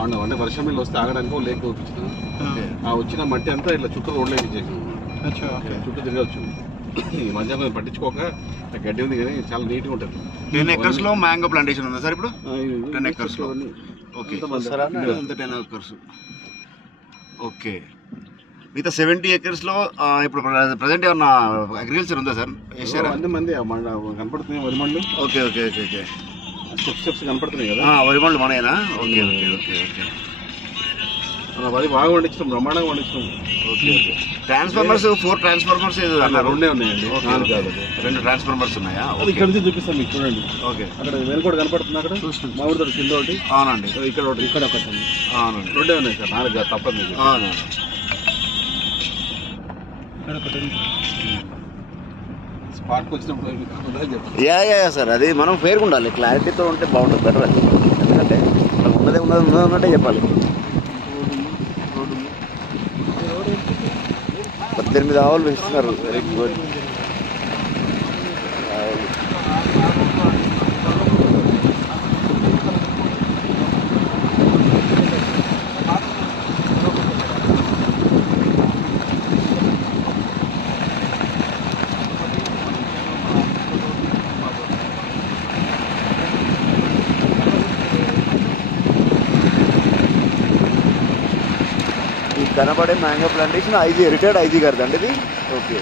panda అంటే వర్షం నీళ్ళు వస్తే ఆగడానికి ఒక లేక్ చూపించిన ఆ వచ్చిన మట్టి అంతా ఇట్లా చుట్టూ రోడ్లు వేసేసాం చుట్టూ తిరగచ్చు ఈ మధ్య కొంచెం పట్టించుకోక గడ్డి ఉంది కానీ చాలా నీట్గా ఉంటుంది 10 acres లో మ్యాంగో ప్లాంటేషన్ ఉందా సార్ ఇప్పుడు 10 acres లో ఓకే 10 acres ఓకే మిగతా 70 acres లో ఇప్పుడు ప్రజెంట్ ఏమన్నా అగ్రికల్చర్ ఉందా సార్ వేసారా అన్ని మంది కనపడుతున్నాయి వరి మండలు okay okay okay okay steps కనపడుతున్నాయి కదా వరి మండలు మనయేనా ఓకే ఓకే ఓకే ఓకే వరి బాగా పండించడం బ్రహ్మాండంగా పండించడం ఓకే ఓకే ట్రాన్స్ఫార్మర్స్ 4 ట్రాన్స్ఫార్మర్స్ రెండే ఉన్నాయండి 2 ట్రాన్స్ఫార్మర్స్ ఉన్నాయా ఇక్కడ నుంచి చూపిస్తాం మీకు చూడండి ఓకే అక్కడ వేలుకోట కనపడుతుంది అక్కడ మామిడి తోట కింద ఒకటి అవునండి ఇక్కడ ఒకటి ఇక్కడ ఒకటి అవునండి రెండే ఉన్నాయి సార్ 4 తప్పదు అవునండి ఇక్కడ ఒకటి స్పాట్కి వచ్చినప్పుడు యా సార్ అది మనం ఫేర్గా ఉండాలి క్లారిటీతో ఉంటే బాగుంటుంది బెటర్ అది ఎందుకంటే ఉన్నదే ఉన్నట్టే చెప్పాలి 18 ఆవులు పెంచుతున్నారు వెరీ గుడ్ కనబడే mango plantation IG retired IG గారిది అండి ఇది ఓకే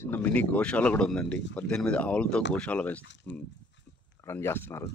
చిన్న మినీ గోశాల కూడా ఉందండి 18 ఆవులతో గోశాల రన్ చేస్తున్నారు